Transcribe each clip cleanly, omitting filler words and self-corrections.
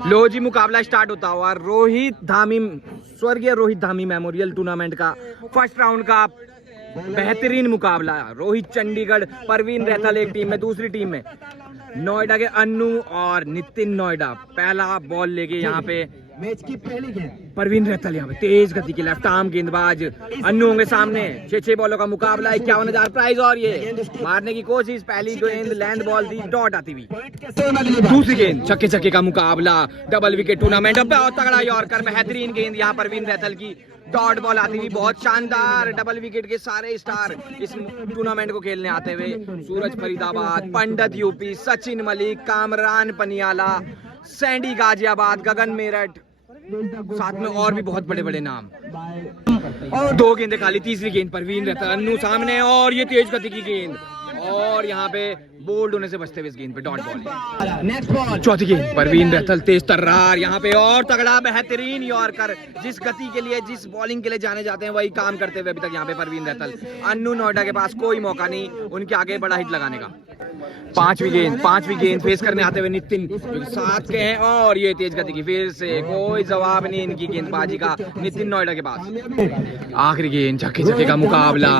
लो जी, मुकाबला स्टार्ट होता हुआ रोहित धामी, स्वर्गीय रोहित धामी मेमोरियल टूर्नामेंट का फर्स्ट राउंड का बेहतरीन मुकाबला। रोहित चंडीगढ़, परवीन रैथल एक टीम में, दूसरी टीम में नोएडा के अन्नू और नितिन नोएडा। पहला बॉल लेके यहाँ पे मैच की पहली गेंद परवीन रैथल, यहाँ पे तेज गति की लेफ्ट आर्म गेंदबाज अन्नू होंगे सामने। 6 बॉलों का मुकाबला, 51,000 प्राइज और ये मारने की कोशिश। पहली गेंद लैंड बॉल थी, डॉट आती हुई। दूसरी गेंद छक्के का मुकाबला, डबल विकेट टूर्नामेंट। बहुत तगड़ा यॉर्कर, बेहतरीन गेंद यहाँ परवीन रैथल की, डॉट बॉल आती हुई। बहुत शानदार डबल विकेट के सारे स्टार इस टूर्नामेंट को खेलने आते हुए। सूरज फरीदाबाद, पंडित यूपी, सचिन मलिक, कामरान पनियाला, सैंडी गाजियाबाद, गगन मेरठ, साथ में और भी बहुत बड़े बड़े नाम। 2 गेंदें खाली, तीसरी गेंद परवीन रैथल, अन्नू सामने और ये तेज गति की गेंद और यहाँ पे बोल्ड होने से बचते हुए इस गेंद पे डॉट बॉल। चौथी गेंद परवीन रैथल, तेज तर्रार यहाँ पे और तगड़ा बेहतरीन यॉर्कर। जिस गति के लिए, जिस बॉलिंग के लिए जाने जाते हैं वही काम करते हुए अभी तक यहाँ पे परवीन रैथल। अन्नू नोएडा के पास कोई मौका नहीं उनके आगे बड़ा हिट लगाने का। पांचवी गेंद फेस करने आते हुए नितिन जो साथ के हैं और ये तेज गति की, फिर से कोई जवाब नहीं इनकी गेंदबाजी का नितिन नोएडा के पास। आखिरी गेंद छक्के का मुकाबला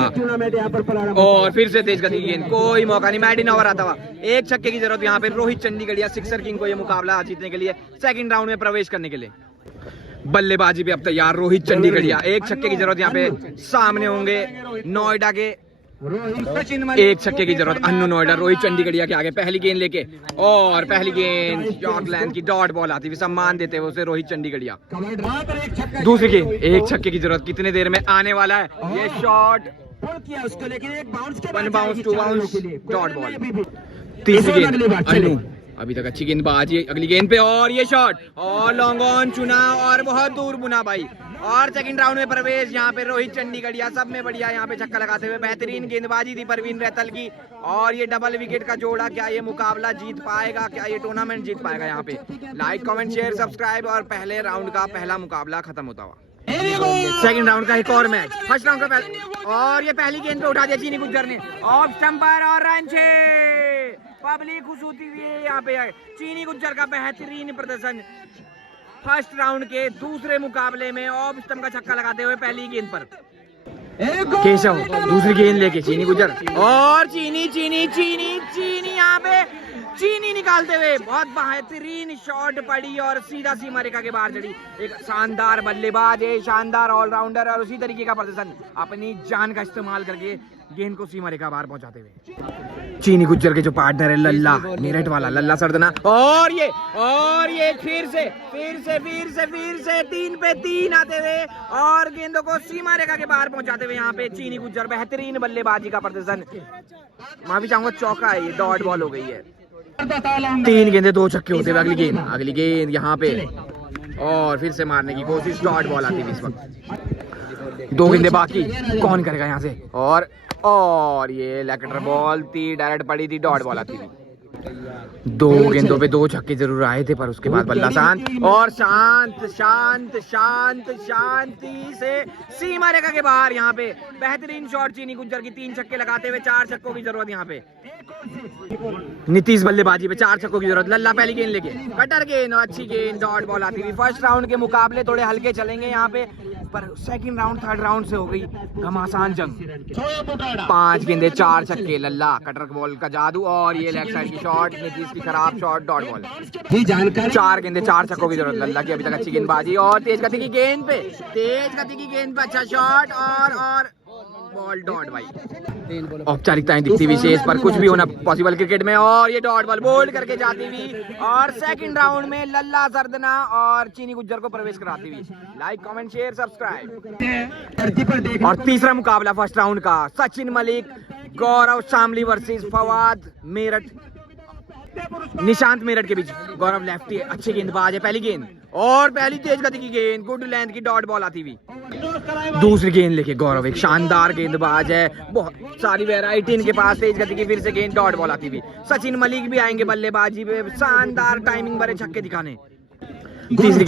और फिर से तेज गति की गेंद, कोई मौका नहीं। मैडिन ओवर आता हुआ, एक छक्के की जरूरत यहाँ पे रोहित चंडीगढ़ सिक्सर किंग को ये मुकाबला जीतने के लिए, सेकंड राउंड में प्रवेश करने के लिए। बल्लेबाजी पे अब तैयार रोहित चंडीगढ़, एक छक्के की जरूरत यहाँ पे सामने होंगे नोएडा के। एक छक्के की जरूरत अन्नू नोएडा, रोहित चंडीगढ़िया के आगे। पहली गेंद लेके और पहली गेंद यॉर्कलैंड की, डॉट बॉल आती हुई, सम्मान देते हुए उसे रोहित चंडीगढ़िया। दूसरी गेंद, एक छक्के की जरूरत कितने देर में आने वाला है ये shot, one bounce, 2 bounce, dot ball. तीसरी गेंद अन्नू, अभी तक अच्छी गेंदबाजी, अगली गेंद पे और ये शॉट और लॉन्ग ऑन चुना और बहुत दूर बुना भाई। और सेकंड राउंड में प्रवेश यहाँ पे रोहित चंडीगढ़िया, सब में बढ़िया यहाँ पे छक्का लगाते हुए। बेहतरीन गेंदबाजी थी परवीन रैथल की और ये डबल विकेट का जोड़ा। क्या ये मुकाबला जीत पाएगा, क्या ये टूर्नामेंट जीत पाएगा? यहाँ पे लाइक, कमेंट, शेयर, सब्सक्राइब। और पहले राउंड का पहला मुकाबला खत्म होता हुआ। सेकंड राउंड का एक और मैच, फर्स्ट राउंड का पहला, और ये पहली गेंद पे उठा दिया चीनी गुज्जर ने, ऑफ स्टंपर और रन 6। पब्लिक खुश होती हुई है यहाँ पे। चीनी गुज्जर का बेहतरीन प्रदर्शन फर्स्ट राउंड के दूसरे मुकाबले में, ऑफ स्टंप का छक्का लगाते हुए पहली गेंद पर। केशव दूसरी गेंद लेके चीनी गुज्जर और चीनी यहाँ पे चीनी निकालते हुए बहुत बेहतरीन शॉट पड़ी और सीधा सीमा रेखा के बाहर चढ़ी। एक शानदार बल्लेबाज है, शानदार ऑलराउंडर और उसी तरीके का प्रदर्शन अपनी जान का इस्तेमाल करके गेंद को सीमा रेखा बाहर पहुंचाते हुए। चीनी गुज्जर के जो पार्टनर है लल्ला, मेरठ वाला लल्ला सरदना, और ये फिर से 3 पे 3 आते हुए और गेंदों को सीमा रेखा के बाहर पहुंचाते हुए यहाँ पे चीनी गुज्जर। बेहतरीन बल्लेबाजी का प्रदर्शन, मैं भी चाहूंगा चौका है, ये डॉट बॉल हो गई है। 3 गेंदे 2 छक्के होते हुए अगली गेंद यहाँ पे और फिर से मारने की कोशिश, डॉट बॉल आती हुई। इस वक्त 2 गेंदे बाकी, कौन करेगा यहाँ से? और ये लेकेटर बॉल थी, डायरेक्ट पड़ी थी, डॉट बॉल आती थी। 2 गेंदों पे 2 छक्के जरूर आए थे पर उसके बाद बल्ला शांत और शांति से सीमा रेखा के बाहर। यहाँ पे बेहतरीन शॉट चीनी गुज्जर की, 3 छक्के लगाते हुए 4 छक्कों की जरूरत यहाँ पे। नीतीश बल्लेबाजी पे 4 छक्कों की जरूरत। लल्ला पहली गेंद लेके, कटर गेंद, अच्छी गेंद, डॉट बॉल आती थी। फर्स्ट राउंड के मुकाबले थोड़े हल्के चलेंगे यहाँ पे, पर सेकंड राउंड, थर्ड राउंड से हो गई घमासान जंग। 5 गेंदे 4 छक्के, लल्ला कटर बॉल का जादू और ये लेफ्ट साइड की शॉट, नीतीश की खराब शॉट, डॉट बॉल। 4 गेंदे 4 छक्कों की जरूरत। लल्ला की अभी तक अच्छी गेंदबाजी और तेज गति की गेंद पे अच्छा शॉट और बॉल, डॉट भाई। औपचारिकताएं दिखती विशेष पर कुछ भी होना पॉसिबल क्रिकेट में, और ये डॉट बॉल बोल्ड करके जाती हुई और सेकंड राउंड में लल्ला सरदना और चीनी गुज्जर को प्रवेश कराती हुई। Like, comment, share, subscribe. और तीसरा मुकाबला फर्स्ट राउंड का, सचिन मलिक, गौरव शामली वर्सेस फवाद मेरठ, निशांत मेरठ के बीच। गौरव लेफ्टी है, अच्छी गेंदबाज है। पहली गेंद और पहली तेज गति की गेंद, गुड लेंथ की, डॉट बॉल आती हुई। दूसरी गेंद लेके गौरव, एक शानदार गेंदबाज है, बहुत सारी वैरायटी इनके पास, तेज गति की, फिर से गेंद, डॉट बॉल आती हुई। सचिन मलिक भी आएंगे बल्लेबाजी पे, शानदार टाइमिंग भरे छक्के दिखाने। तीसरी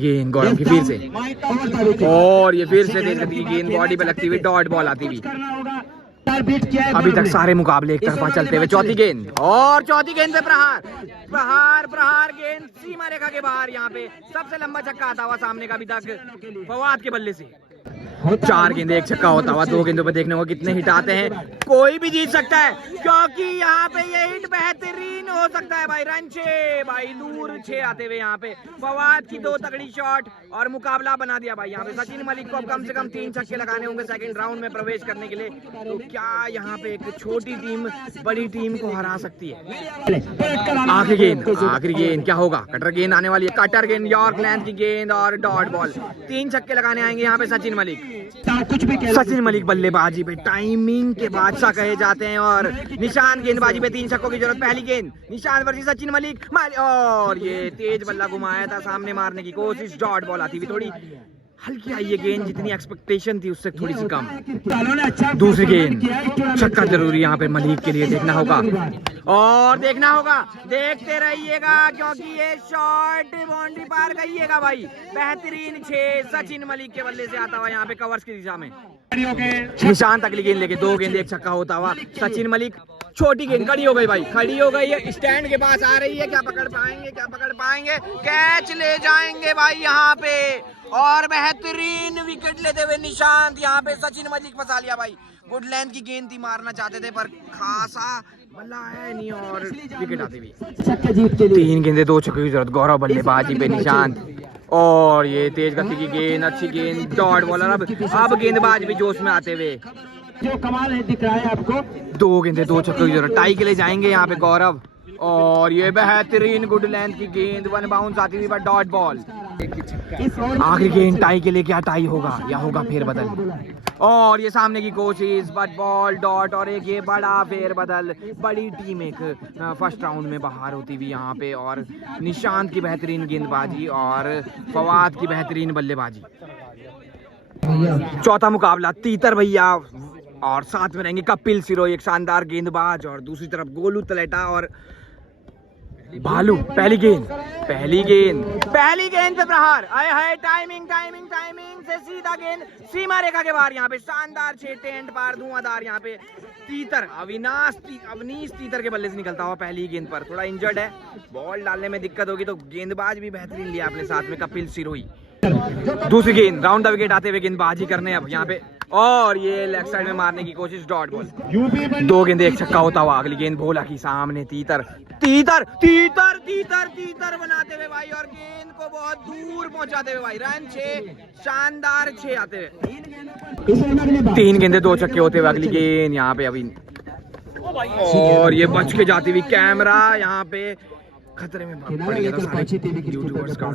गेंद गौरव की, फिर से और ये फिर से तेज गति की गेंद, बॉडी पे लगती हुई, डॉट बॉल आती हुई। अभी तक सारे मुकाबले एक तरफा चलते हुए। चौथी गेंद और चौथी गेंद पे प्रहार गेंद सीमा रेखा के बाहर। यहाँ पे सबसे लंबा छक्का आता हुआ सामने का अभी तक फवाद के बल्ले से। 4 गेंदे एक छक्का होता हुआ। 2 गेंदों पे देखने को कितने हिट आते हैं। कोई भी जीत सकता है क्योंकि यहाँ पे ये हिट बेहतरीन हो सकता है भाई। रन 6 भाई, दूर 6 आते हुए यहाँ पे फवाद की 2 तगड़ी शॉट और मुकाबला बना दिया भाई। यहाँ पे सचिन मलिक को अब कम से कम 3 छक्के लगाने होंगे सेकंड राउंड में प्रवेश करने के लिए। तो क्या यहाँ पे एक छोटी टीम बड़ी टीम को हरा सकती है? आखिरी गेंद क्या होगा? कटर गेंद आने वाली है। कटर गेंद यॉर्क लेंथ की गेंद और डॉट बॉल। 3 छक्के लगाने आएंगे यहाँ पे सचिन मलिक। सचिन मलिक बल्लेबाजी पे टाइमिंग के बादशाह कहे जाते हैं और निशान गेंदबाजी पे 3 छक्कों की जरूरत। पहली गेंद निशान वर्सेस सचिन मलिक और ये तेज बल्ला घुमाया था सामने मारने की कोशिश। डॉट बॉल आती हुई थोड़ी हल्की आई ये गेंद, जितनी एक्सपेक्टेशन थी उससे थोड़ी सी कम। दूसरी गेंद छक्का जरूरी यहाँ पे मलिक के लिए। देखना होगा और देखना होगा, देखते रहिएगा क्योंकि ये शॉट बाउंड्री पार गईएगा भाई। बेहतरीन 6 सचिन मलिक के बल्ले से आता हुआ यहाँ पे कवर्स की दिशा में। निशांत अगली गेंद लेके 2 गेंद एक छक्का होता हुआ। सचिन मलिक छोटी गेंद खड़ी हो गई भाई, खड़ी हो गई है, स्टैंड के पास आ रही है। क्या पकड़ पाएंगे? कैच ले जाएंगे भाई यहाँ पे और बेहतरीन विकेट लेते हुए निशांत। यहाँ पे सचिन मलिक फंसा लिया भाई। गुड लेंथ की गेंद थी, मारना चाहते थे पर खासा बल्ला है नहीं और विकेट आती हुई। 3 गेंदे 2 छक्के की जरूरत। गौरव बल्लेबाजी पे निशांत और ये तेज गति की गेंद, अच्छी गेंद, डॉट बॉलर। अब गेंदबाज भी जोश में आते हुए। जो कमाल है दिख रहा है आपको। 2 गेंदे 2 छक्के की जरूरत। टाई के लिए जाएंगे यहाँ पे गौरव और ये बेहतरीन गुड लेंथ की गेंद, 1 बाउंस आती हुई डॉट बॉल। आखिरी गेंद टाई के लिए। क्या टाई होगा या होगा फेर बदल? और ये सामने की कोशिश, बट बॉल डॉट और एक ये बड़ा फेर बदल। बड़ी टीम एक फर्स्ट राउंड में बाहर होती हुई यहाँ पे और निशांत की बेहतरीन गेंदबाजी और फवाद की बेहतरीन बल्लेबाजी। चौथा मुकाबला तीतर भैया और साथ में रहेंगे कपिल सिरोही, एक शानदार गेंदबाज, और दूसरी तरफ गोलू तलेटा और भालू। पहली गेंद पे प्रहार। आए टाइमिंग से सीधा गेंद सीमा रेखा के बाहर। यहाँ पे शानदार 6 टेंट पार धुआंधार। यहाँ पे तीतर अवनीश तीतर के बल्ले से निकलता हुआ पहली गेंद पर। थोड़ा इंजर्ड है, बॉल डालने में दिक्कत होगी तो गेंदबाज भी बेहतरीन लिया अपने साथ में कपिल सिरोही। दूसरी गेंद राउंड द विकेट आते हुए गेंदबाजी करने अब यहाँ पे और ये लेग साइड में मारने की कोशिश, डॉट बॉल। 2 गेंदे एक छक्का होता हुआ। अगली गेंद भोला की सामने। तीतर बनाते हुए भाई और गेंद को बहुत दूर पहुंचाते हुए भाई। रन 6, शानदार 6 आते हुए। 3 गेंदे 2 छक्के होते हुए। अगली गेंद यहाँ पे अभी और ये बच के जाती हुई। कैमरा यहाँ पे खतरे में पड़ गया था सारे यूट्यूबर्स का।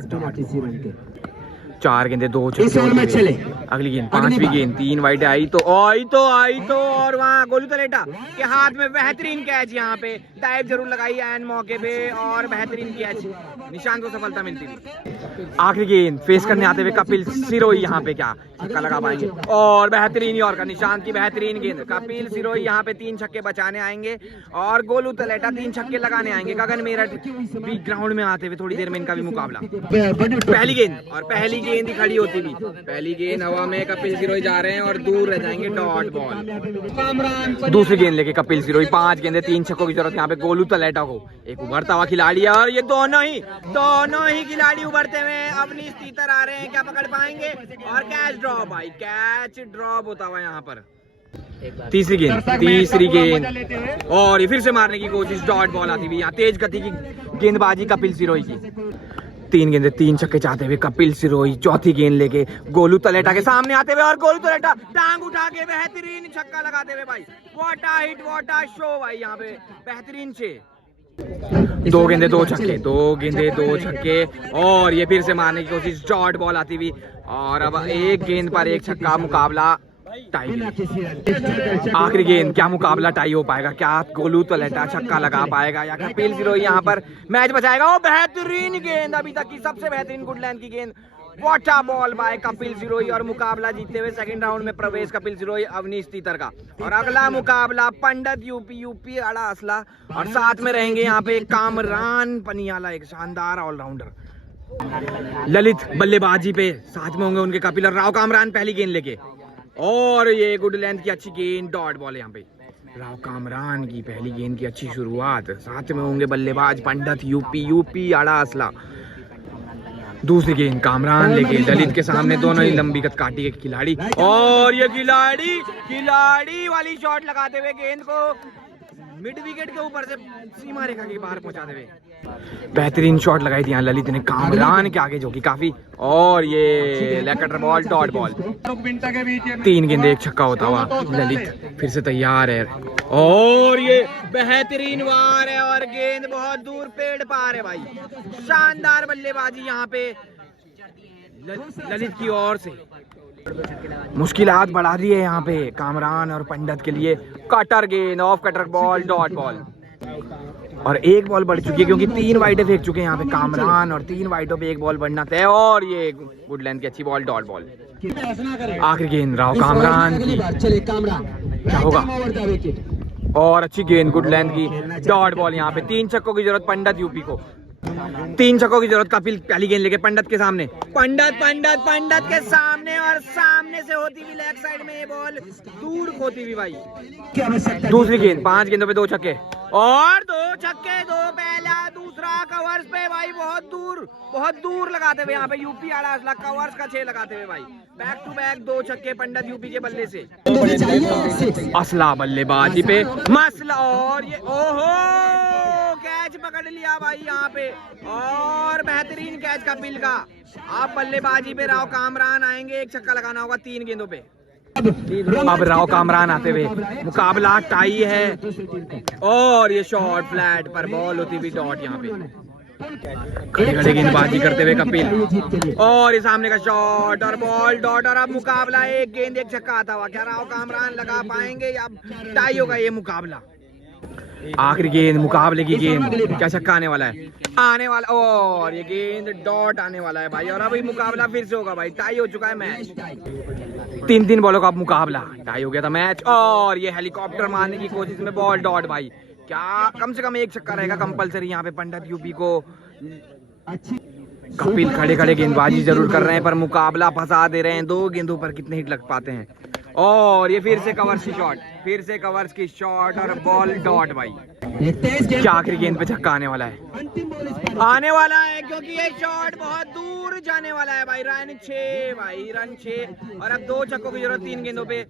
4 गेंदे 2 छक्के। अगली गेंद 5वीं गेंद 3 वाइड आई तो और वहाँ गोलू तलेटा के हाथ में बेहतरीन कैच। यहाँ पे डाइव जरूर लगाई एंड मौके पे और बेहतरीन कैच, निशांत को सफलता मिलती थी। आखिरी गेंद फेस करने आते हुए कपिल सिरोही। यहाँ पे क्या छक्का लगा पाएंगे और बेहतरीन यॉर्क का निशांत की बेहतरीन गेंद। कपिल सिरोही यहाँ पे 3 छक्के बचाने आएंगे और गोलू तलेटा 3 छक्के लगाने आएंगे। गगन मेरठ भी ग्राउंड में आते हुए थोड़ी देर में इनका भी मुकाबला। पहली गेंद ही खड़ी होती थी। पहली गेंद हवा में, कपिल सिरोही जा रहे हैं और दूर रह जाएंगे, डॉट बॉल। दूसरी गेंद लेके कपिल सिरोही। 5 गेंदे 3 छक्कों की जरूरत यहाँ पे गोलू तलेटा को। एक उभरता हुआ खिलाड़ी है और ये दोनों ही खिलाड़ी उभरते हुए। अवनीश तीतर आ रहे हैं, क्या पकड़ पाएंगे और कैच ड्रॉप भाई, कैच ड्रॉप होता हुआ यहाँ पर। तीसरी गेंद और ये फिर से मारने की कोशिश, डॉट बॉल आती हुई। यहाँ तेज गति की गेंदबाजी कपिल सिरोही की। 3 गेंदे 3 छक्के चाहते हुए कपिल सिरोही। चौथी गेंद लेके गोलू तलेटा के सामने आते हुए और गोलू तलेटा टांग उठा के बेहतरीन छक्का लगाते हुए भाई। What a hit, what a show भाई। यहाँ पे बेहतरीन 6। 2 गेंदे 2 छक्के और ये फिर से मारने की कोशिश, डॉट बॉल आती हुई। और अब 1 गेंद पर 1 छक्का, मुकाबला टाई। आखिरी गेंद, क्या मुकाबला टाई हो पाएगा? क्या गोलू तलेटा छक्का लगा पाएगा या कपिल सिरोही यहाँ पर मैच बचाएगा? वो बेहतरीन गेंद, अभी तक की सबसे बेहतरीन गुड लेंथ की गेंद। What a ball by Kapil Sirohi और मुकाबला जीतते हुए सेकंड राउंड में प्रवेश कपिल सिरोही अवनीश तीतर का। और अगला मुकाबला पंडित यूपी अड़ा असला और साथ में रहेंगे यहाँ पे कामरान पनियाला, एक शानदार ऑलराउंडर। ललित बल्लेबाजी पे साथ में होंगे उनके कपिल और राव। कामरान पहली गेंद लेके और ये गुड लेंथ की अच्छी गेंद, डॉट बॉल यहाँ पे। राव कामरान की पहली गेंद की अच्छी शुरुआत, साथ में होंगे बल्लेबाज पंडित यूपी आड़ा असला। दूसरी गेंद कामरान लेके ललित के सामने, दोनों ही लंबी कद काटी के खिलाड़ी, और ये खिलाड़ी वाली शॉट लगाते हुए गेंद को मिड विकेट के ऊपर से सीमा रेखा के बाहर पहुंचाते हुए बेहतरीन शॉट लगाई थी यहाँ ललित ने कामरान के आगे, जो कि काफी, और ये leg cutter ball, dot ball. 3 गेंदे 1 छक्का होता हुआ ललित फिर से तैयार है, और ये बेहतरीन वार है और गेंद बहुत दूर पेड़ पार है भाई। शानदार बल्लेबाजी यहाँ पे ललित की ओर से। मुश्किलात बढ़ा दी है यहाँ पे कामरान और पंडित के लिए। कटर गेंद, off cutter ball, dot ball, और 1 बॉल बढ़ चुकी है क्योंकि 3 वाइडें फेंक चुके हैं यहाँ पे कामरान, और 3 वाइडों पे 1 बॉल बढ़ना तय, और ये गुड लेंथ की अच्छी बॉल, डॉट बॉल। आखिरी गेंद राव कामरान की, क्या होगा, और अच्छी गेंद गुड लेंथ की, डॉट बॉल। यहाँ पे 3 छक्कों की जरूरत पंडित यूपी को, 3 छक्कों की जरूरत। कपिल पहली गेंद लेके पंडित के सामने, पंडित के सामने, और सामने से होती हुई लेग साइड में ये बॉल दूर होती हुई भाई। दूसरी गेंद, 5 गेंदों पे 2 छक्के, और 2 छक्के, 2 पहला, दूसरा कवर्स पे भाई, बहुत दूर लगाते हुए यहाँ पे यूपी आड़ा असला कवर्स का 6 लगाते हुए भाई। बैक टू बैक 2 छक्के पंडित यूपी के बल्ले से। असला बल्लेबाजी पे मसला, और ये ओहो कैच पकड़ लिया भाई यहाँ पे, और बेहतरीन कैच कपिल का। आप बल्लेबाजी पे राव कामरान आएंगे, 1 छक्का लगाना होगा 3 गेंदों पे। अब राव कामरान आते हुए, मुकाबला टाई है, और ये शॉट फ्लैट पर बॉल होती हुई डॉट यहाँ पे। खड़े गेंदबाजी करते हुए कपिल, और ये सामने का शॉट और बॉल डॉट, और अब मुकाबला 1 गेंद 1 छक्का आता हुआ। क्या राव कामरान लगा पाएंगे या टाई होगा ये मुकाबला? आखिरी गेंद, मुकाबले की गेंद, क्या छक्का आने वाला है? आने वाला, और ये गेंद डॉट आने वाला है भाई, और अभी मुकाबला फिर से होगा भाई। टाई हो चुका है मैच, 3 बॉलों का अब मुकाबला, टाई हो गया था मैच, और ये हेलीकॉप्टर मारने की कोशिश में बॉल डॉट भाई। क्या कम से कम 1 छक्का रहेगा कंपलसरी यहाँ पे पंडित यूपी को। कपिल खड़े गेंदबाजी जरूर कर रहे हैं पर मुकाबला फंसा दे रहे हैं। 2 गेंदों पर कितने हिट लग पाते हैं, और ये फिर से कवर्स की शॉट, और बॉल डॉट भाई। क्या आखिरी गेंद पे छक्का आने वाला है? क्योंकि ये शॉट बहुत दूर जाने वाला है भाई। रन 6 और अब 2 छक्कों की जरूरत 3 गेंदों पे।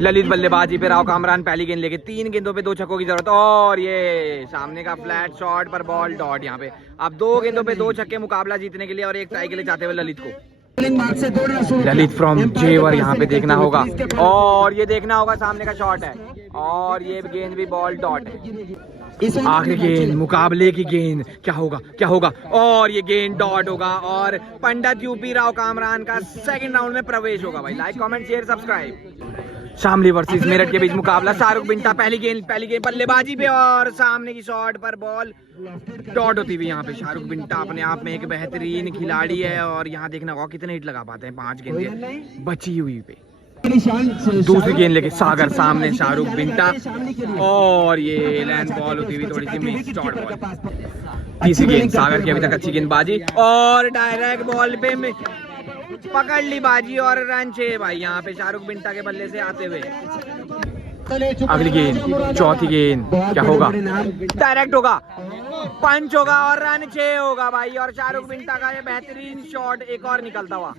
ललित बल्लेबाजी पे राव कामरान पहली गेंद लेके, 3 गेंदों पे 2 छक्कों की जरूरत, और ये सामने का फ्लैट शॉट पर बॉल डॉट यहाँ पे। अब 2 गेंदों पे 2 छक्के मुकाबला जीतने के लिए, और 1 टाई के लिए चाहते हुए ललित को। ललित फ्रॉम जेवर यहाँ पे देखना होगा, और ये देखना होगा सामने का शॉट है, और ये गेंद भी बॉल डॉट है। आखिरी गेंद, मुकाबले की गेंद, क्या होगा, और ये गेंद डॉट होगा, और पंडित यूपी राव कामरान का 2nd राउंड में प्रवेश होगा भाई। Like comment share subscribe. Shamli versus Meerut के बीच मुकाबला। शाहरुख बिंटा पहली गेंद बल्लेबाजी पे, और सामने की शॉट पर बॉल डॉट होती हुई यहाँ पे। शाहरुख बिंटा अपने आप में एक बेहतरीन खिलाड़ी है, और यहाँ देखना होगा कितने हिट लगा पाते हैं। 5 गेंदें बची हुई पे। दूसरी गेंद लेके सागर सामने, शाहरुख बिंटा, और ये लैंड बॉल होती हुई थोड़ी सी मिस, डॉट बॉल। तीसरी गेंद, सागर की अभी तक अच्छी गेंदबाजी, और डायरेक्ट बॉल पे पकड़ ली बाजी, और रन 6 भाई यहाँ पे शाहरुख बिंटा के बल्ले से आते हुए। अगली गेंद, चौथी गेंद, क्या होगा? डायरेक्ट होगा, पंच होगा, और रन 6 होगा भाई, और शाहरुख बिंटा का ये बेहतरीन शॉट एक और निकलता हुआ।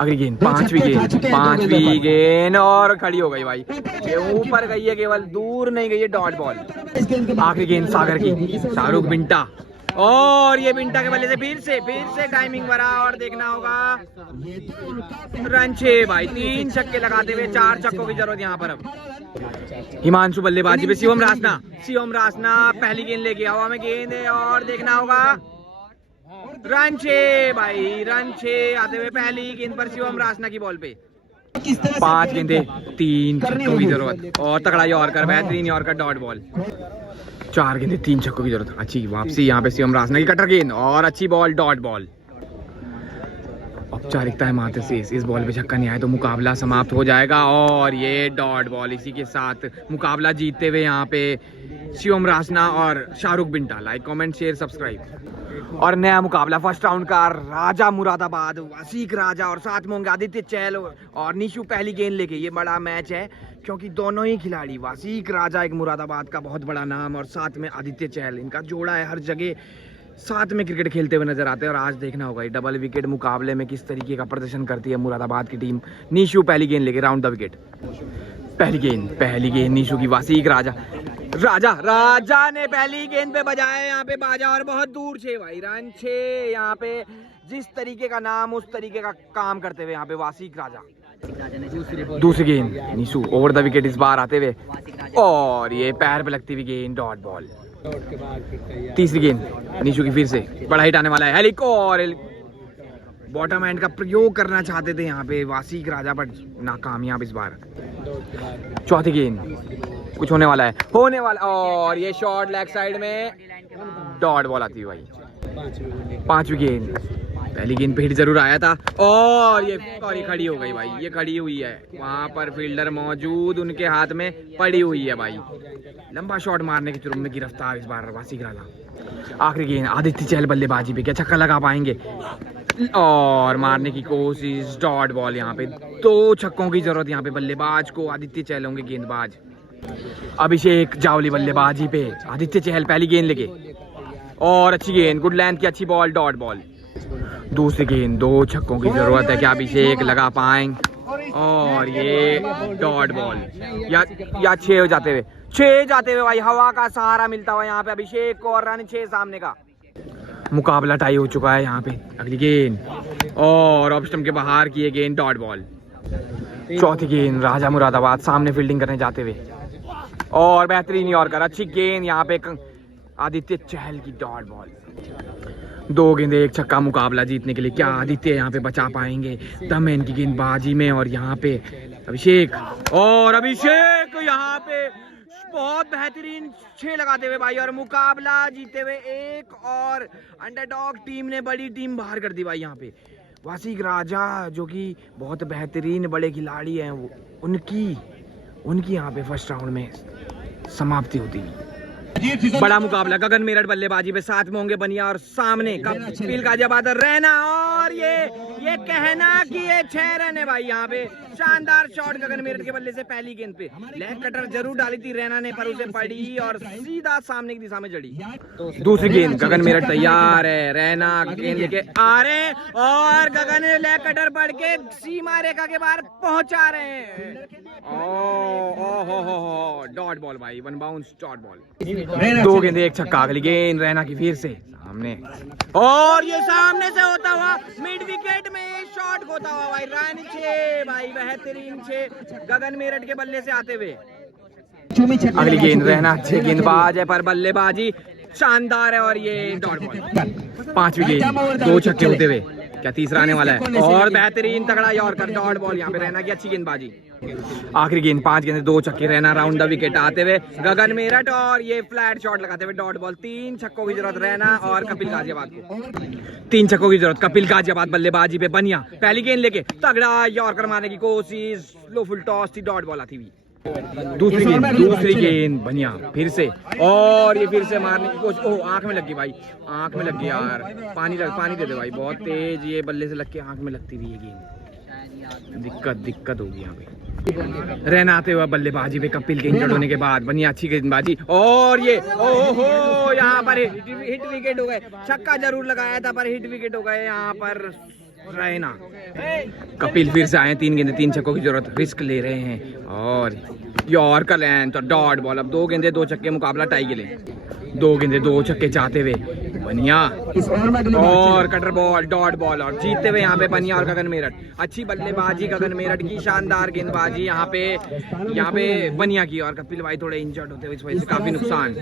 अगली गेंद, पांचवी गेंद, और खड़ी हो गई भाई। ये ऊपर गई है केवल, दूर नहीं गई है, डॉट बॉल। आखिरी गेंद सागर की, शाहरुख बिंटा, और ये बिंटा के बल्ले से फिर से टाइमिंग भरा, और देखना होगा रन 6 भाई। 3 छक्के लगाते हुए 4 छक्कों की जरूरत यहाँ पर। अब हिमांशु बल्लेबाजी पे, शिवम रासना पहली गेंद लेके हवा में गेंद है, और देखना होगा रन 6 भाई। रन 6 आते हुए पहली गेंद पर शिवम रासना की बॉल पे। 5 गेंदे 3 छक्कों की जरूरत, और तगड़ा यॉर्कर, बेहतरीन यॉर्कर, डॉट बॉल। 4 गेंदे 3 छक्कों की जरूरत। अच्छी वापसी यहाँ पे शिवम रासना की, कटर गेंद, और अच्छी बॉल, डॉट बॉल। औपचारिकताएं मारते से इस बॉल पे छक्का नहीं आया तो मुकाबला समाप्त हो जाएगा और ये डॉट बॉल। इसी के साथ मुकाबला जीतते हुए यहाँ पे शिवम रासना और Shahrukh Binta. Like comment share subscribe. और नया मुकाबला फर्स्ट राउंड का राजा मुरादाबाद वसीक राजा और साथ में होंगे आदित्य चहल और निशु पहली गेंद लेके। ये बड़ा मैच है क्योंकि दोनों ही खिलाड़ी वसीक राजा एक मुरादाबाद का बहुत बड़ा नाम और साथ में आदित्य चहल, इनका जोड़ा है, हर जगह साथ में क्रिकेट खेलते हुए नजर आते हैं। और आज देखना होगा ये डबल विकेट मुकाबले में किस तरीके का प्रदर्शन करती है मुरादाबाद की टीम। निशु पहली गेंद लेके राउंड द विकेट। पहली गेंद निशु की वसीक राजा ने पहली गेंद पे बजाया यहाँ पे बाजा और बहुत दूर 6 भाई रन 6। यहाँ पे जिस तरीके का नाम उस तरीके का काम करते हुए यहाँ पे वसीक राजा। दूसरी गेंद निशु ओवर द विकेट इस बार आते हुए और ये पैर पे लगती हुई गेंद डॉट बॉल। तीसरी गेंद निशु की फिर से बड़ा हिट आने वाला है हेलिको और बॉटम हैंड का प्रयोग करना चाहते थे यहाँ पे वसीक राजा पर नाकामयाब इस बार। चौथी गेंद कुछ होने वाला और ये शॉट लेग साइड में डॉट बॉल आती है भाई। पांचवी गेंद पहली गेंद पे हिट जरूर आया था और ये खड़ी हो गई भाई। ये खड़ी हुई है वहां पर फील्डर मौजूद, उनके हाथ में पड़ी हुई है भाई। लंबा शॉट मारने के जुर्म में गिरफ्तार इस बार वसीक राजा। आखिरी गेंद आदित्य चहल बल्लेबाजी पे क्या छक्का लगा पाएंगे और मारने की कोशिश डॉट बॉल। यहाँ पे 2 छक्कों की जरूरत यहाँ पे बल्लेबाज को। आदित्य चहल होंगे गेंदबाज। अभिषेक जावली बल्लेबाजी पे, आदित्य चहल पहली गेंद लेके और अच्छी गेंद, गुड लेंथ की अच्छी बॉल डॉट बॉल। दूसरी गेंद 2 छक्कों की जरूरत है, क्या अभिषेक लगा पाएंगे और ये डॉट बॉल या 6 हो जाते हुए भाई हवा का सहारा मिलता हुआ यहाँ पे अभिषेक को और रन 6 सामने का। मुकाबला टाई हो चुका है यहाँ पे। अगली गेंद और ऑफ स्टंप के बाहर की ये गेंद डॉट बॉल। चौथी गेंद राजा मुरादाबाद सामने फील्डिंग करने जाते हुए और बेहतरीन यॉर्कर, अच्छी गेंद यहाँ पे आदित्य चहल की डॉट बॉल। 2 गेंदे 1 छक्का मुकाबला जीतने के लिए। क्या आदित्य यहाँ पे बचा पाएंगे दमन की गेंदबाजी में और यहाँ पे अभिषेक यहाँ पे बहुत बेहतरीन 6 लगाते हुए भाई और मुकाबला जीते हुए एक और अंडरडॉग टीम ने बड़ी टीम बाहर कर दी भाई। यहाँ पे वसीक राजा जो कि बहुत बेहतरीन बड़े खिलाड़ी हैं उनकी यहाँ पे फर्स्ट राउंड में समाप्ति होती है। बड़ा मुकाबला गगन मेरठ बल्लेबाजी पे, साथ में होंगे बनिया और सामने कपिल गाजियाबाद रहना और ये कहना कि ये 6 रन है भाई। यहाँ पे शानदार शॉट गगन मेरठ के बल्ले से पहली गेंद पे लेग कटर जरूर डाली थी रहना ने पर उसे पड़ी और सीधा सामने की दिशा में जड़ी। दूसरी गेंद गगन मेरठ तैयार है, रहना गेंद लेके आ रहे हैं और गगन ने लेग कटर पड़ के सीमा रेखा के बाहर पहुंचा रहे हैं। डॉट बॉल भाई, 1 बाउंस डॉट बॉल। 2 गेंदे 1 छक्का। अगली गेंद रहना की फिर से सामने और ये सामने से होता हुआ मिड विकेट में शॉट होता हुआ भाई रन 6 भाई, बेहतरीन 6 गगन मेरठ के बल्ले से आते हुए। अगली गेंद रहना अच्छे गेंदबाज है पर बल्लेबाजी शानदार है और ये डॉट बॉल। 5वीं गेंद 2 छक्के होते हुए क्या तीसरा आने वाला है और बेहतरीन तगड़ा यॉर्कर डॉट बॉल। यहाँ पे रहना की अच्छी गेंदबाजी। आखिरी गेंद 5 गेंद 2 छक्के रहना राउंड द विकेट आते हुए गगन मेरठ और ये फ्लैट शॉट लगाते हुए डॉट बॉल। 3 छक्कों की जरूरत रहना और कपिल गाजियाबाद को। 3 छक्कों की जरूरत कपिल गाजियाबाद बल्लेबाजी पे। बनिया पहली गेंद लेके तगड़ा यॉर्कर मारने की कोशिश, लो फुल टॉस थी डॉट बॉल आती हुई। दूसरी गेंद बनिया फिर से और ये फिर से मारने की कोशिश। ओह आंख में लग गई भाई, आंख में लग गई यार। पानी दे दे भाई, बहुत तेज ये बल्ले से लग के आंख में लगती हुई ये गेंद। दिक्कत होगी यहाँ पे। रहना आते हुआ बल्लेबाजी पे कपिल के इंजर्ड होने के बाद बनिया अच्छी गेंदबाजी और ये ओहो यहाँ पर हिट विकेट हो गए। छक्का जरूर लगाया था पर हिट विकेट हो गए यहाँ पर। रहना कपिल फिर से आए, 3 गेंदे 3 छक्कों की जरूरत, रिस्क ले रहे हैं और यॉर्कर लेंथ और डॉट बॉल। अब 2 गेंदे 2 छक्के मुकाबला टाई के लिए। 2 गेंदे 2 छक्के चाहते हुए बनिया और कटर बॉल डॉट बॉल और जीतते हुए यहाँ पे बनिया और गगन मेरठ। अच्छी बल्लेबाजी गगन मेरठ की, शानदार गेंदबाजी यहाँ पे बनिया की और कपिल भाई थोड़े इंजर्ड होते हुए इस वजह से काफी नुकसान।